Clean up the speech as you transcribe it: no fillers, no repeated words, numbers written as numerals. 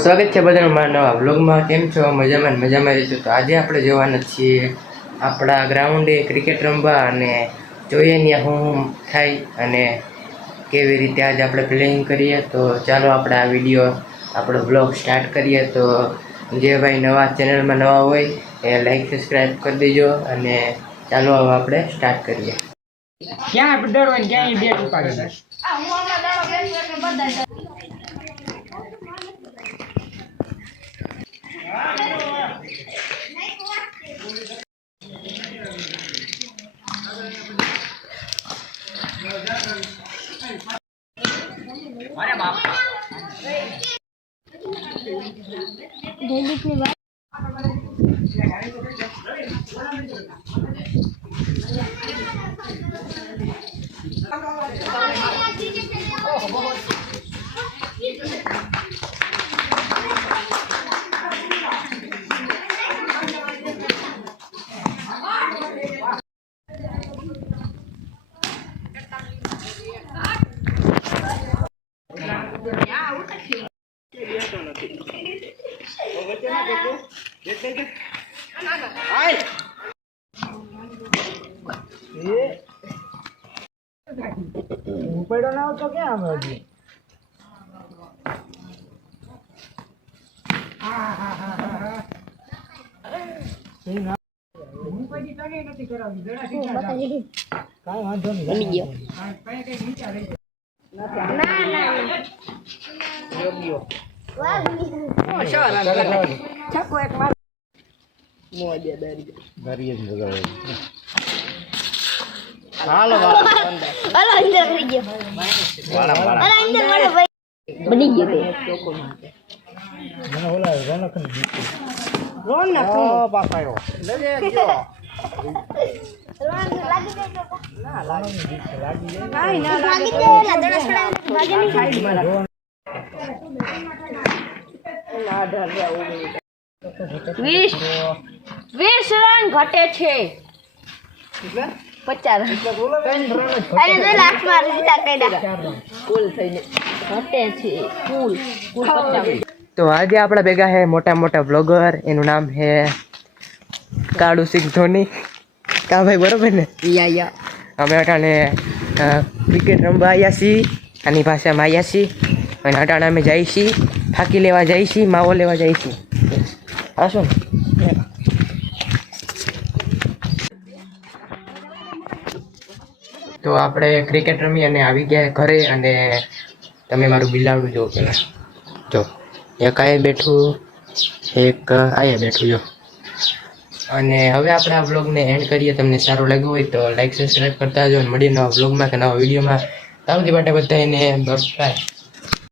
સ્વાગત છે બધાનું મારા નવા વ્લોગમાં। કેમ છો? મજામાં રહીશું। તો આજે આપણે જવાના છીએ આપણા ગ્રાઉન્ડે ક્રિકેટ રમવા અને જોઈએ ત્યાં શું થાય અને કેવી રીતે આજે આપણે પ્લેઇંગ કરીએ। તો ચાલો આપણે આ વિડીયો આપણો બ્લોગ સ્ટાર્ટ કરીએ। તો જે ભાઈ નવા ચેનલમાં નવા હોય એ લાઈક સબસ્ક્રાઈબ કરી દેજો અને ચાલો હવે આપણે સ્ટાર્ટ કરીએ। ક્યાં ડરવાની ક્યાં બેટ ઉપાડી અરે બાપા પડ્યો ના તો ક્યાં અમે હજી કાંઈ વાંધો નહીં બની ગયો મને ઓલા રોનક પાપાયો વીસ રન ઘટે છે 50 તો આજે આપણા ભેગા है મોટા બ્લોગર। એનું નામ है કાળુ સિંહ ધોની। કા ભાઈ બરોબર ને? અમે અટાણે ક્રિકેટ રમવા આવ્યા છીએ, આની ભાષામાં આવ્યા છીએ અને અટાણે અમે જઈએ છીએ ફાંકી લેવા જઈએ છીએ, માવો લેવા જઈએ છીએ। આવશો ને? તો આપણે ક્રિકેટ રમી અને આવી ગયા ઘરે અને તમે મારું બિલાડું જો પેલા જો એક આયા બેઠું એક આયા બેઠું જો। અને હવે આપણે આ વ્લોગને એન્ડ કરીએ। તમને સારું લાગ્યું હોય તો લાઈક સબસ્ક્રાઈબ કરતા જાઓ અને મળીએ નવા વ્લોગમાં કે નવા વિડીયોમાં। આવતી માટે બધાને બાય।